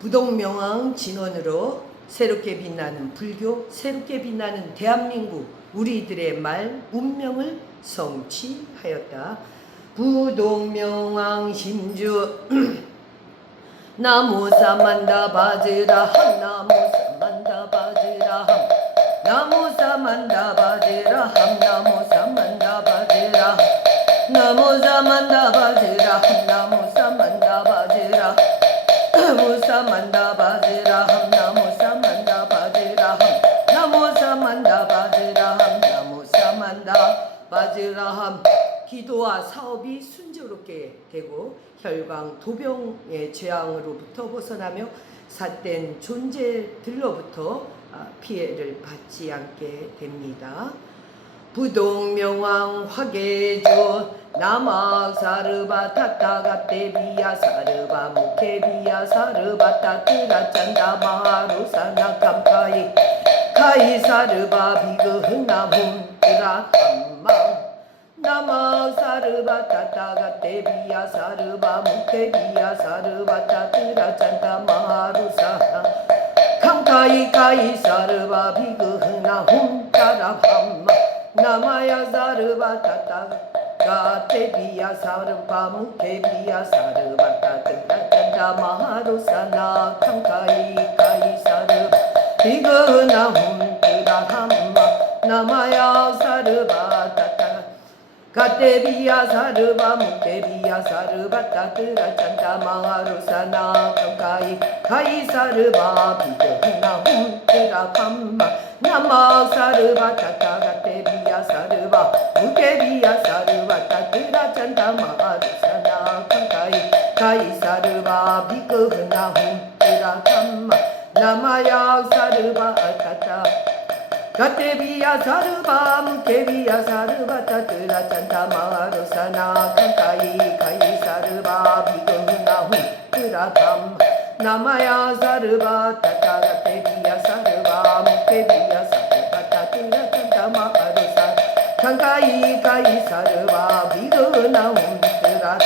부동명왕 진원으로 새롭게 빛나는 불교, 새롭게 빛나는 대한민국 우리들의 말 운명을 성취하였다. 부동명왕 심주 나무 사만다 바즈라 함 나무 사만다 바즈라 함 나무 사만다 바즈라 함 나무 사만다 기도와 사업이 순조롭게 되고 혈광 도병의 재앙으로부터 벗어나며 삿된 존재들로부터 아, 피해를 받지 않게 됩니다. 부동명왕 화계조 남악 사르바 타타가 테비야 사르바 무케비야 사르바 타트라 짠다 마하루사나 감카이 카이 사르바 비그흐나훔 드라함망 나마 사르바 타타가 테비야 사르바 무케비야 사르바 타트라 짠타 마하 루사나 캄카이 카이 사르바 비그흐나 훔따라 함마 나마야 사르바 타타가 테비야 사르바 무 케비야 사르바 타트라 짠타 마하루사나 캄카이 카이 사르바 비그흐나 훔따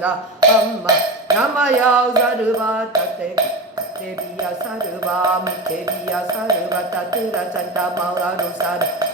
라 함마 나마야 사르바 타타 가테비야 사르바 무테비야 사르바 따뜨라 짠다 마하루사나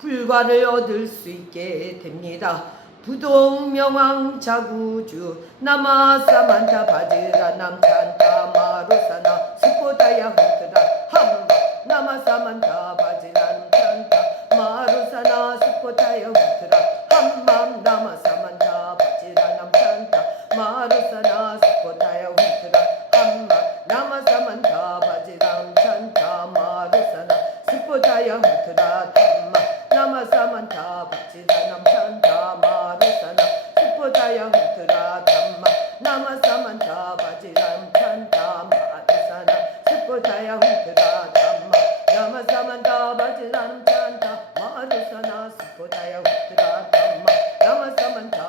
불과를 얻을 수 있게 됩니다. 부동 명왕 자구주 나마사만타 바즈라 남찬타 마로사나 스포다야 후트라 함바 나마사만타 바즈라 남찬타 마로사나 스포다야 후트라 바지람 찬타 마르사나 스포다야 후트라 담마 나마사만타 바지람 찬타 마르사나 스포다야 후트라 담마 나마사만타 바지람 찬타 마르사나 스포다야 후트라 담마 나마사만타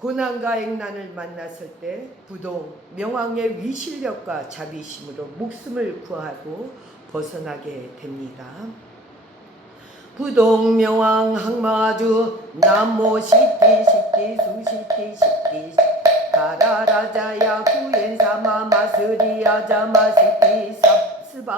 고난과 액난을 만났을 때 부동 명왕의 위실력과 자비심으로 목숨을 구하고 벗어나게 됩니다. 부동 명왕 항마주 남모 시티 시티 수시티 시티 가라라자야 구엔사마 마스리아자 마시티 삽스바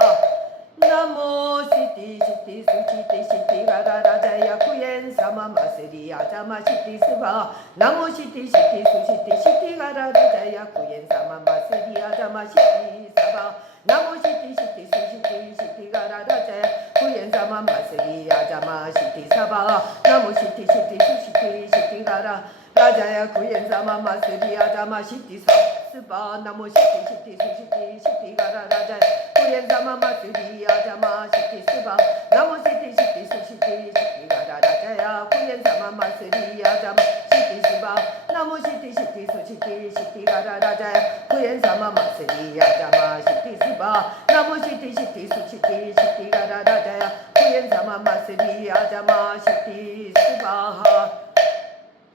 나모 시티 시티 수시티 시티 가라라자야 구엔사마 마스리아자 마시티 스바 나모 시티 시티 수시티 시티 가라 가라라자야 구엔사마 마스리아자마 시티 사바 나무 시티 시티 수시티 시티 가라라자야 구엔사마 마스리아자마 시티 사바 나무 시티 시티 수시티 시티 가라 라자야 구엔사마 마스리아자마 시티 사스바 나무 시티 시티 수시티 시티 가라 라자야 구엔사 마 마스리아자마 시티 스바 나무 시티 시티 수시티 시티 가라 라자야 구엔사마 마스리아자마 시티 스바 나무 시티 시티 수시티 시티 가라 라자야 구엔사마 마스리아자마 시티 스바 나무 시티 시티 수시티 시티 가라 라자야 구엔사마 마스리아자마 시티 스바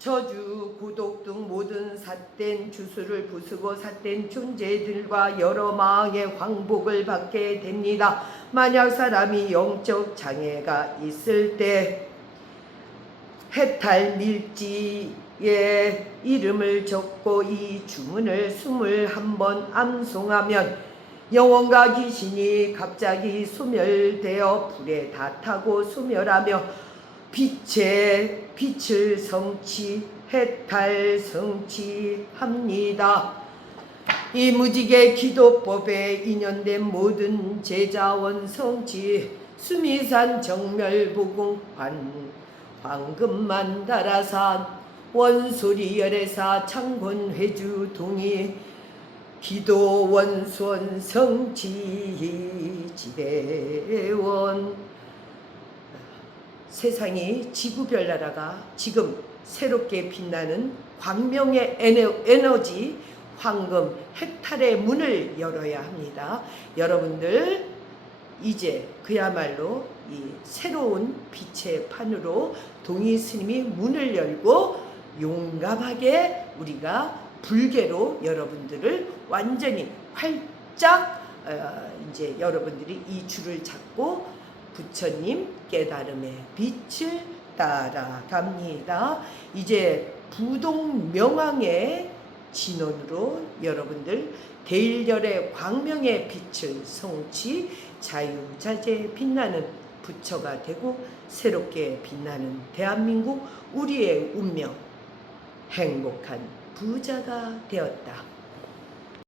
저주, 구독 등 모든 삿된 주술을 부수고 삿된 존재들과 여러 망의 황복을 받게 됩니다. 만약 사람이 영적 장애가 있을 때 해탈 밀지에 이름을 적고 이 주문을 스물 한번 암송하면 영혼과 귀신이 갑자기 소멸되어 불에 다 타고 소멸하며 빛의 빛을 성취 해탈 성취합니다. 이 무지개 기도법에 인연된 모든 제자원 성취 수미산 정멸부궁 관 황금만 다라산 원소리 열애사 창곤 회주 동이 기도 원수원 성취 지대원 세상이 지구별 나라가 지금 새롭게 빛나는 광명의 에너- 에너지 황금 해탈의 문을 열어야 합니다. 여러분들 이제 그야말로 이 새로운 빛의 판으로 동희 스님이 문을 열고 용감하게 우리가 불계로 여러분들을 완전히 활짝 어, 이제 여러분들이 이 줄을 잡고 부처님 깨달음의 빛을 따라갑니다. 이제 부동 명왕의 진원으로 여러분들 대일열의 광명의 빛을 성취 자유자재 빛나는 부처가 되고 새롭게 빛나는 대한민국 우리의 운명 행복한 부자가 되었다.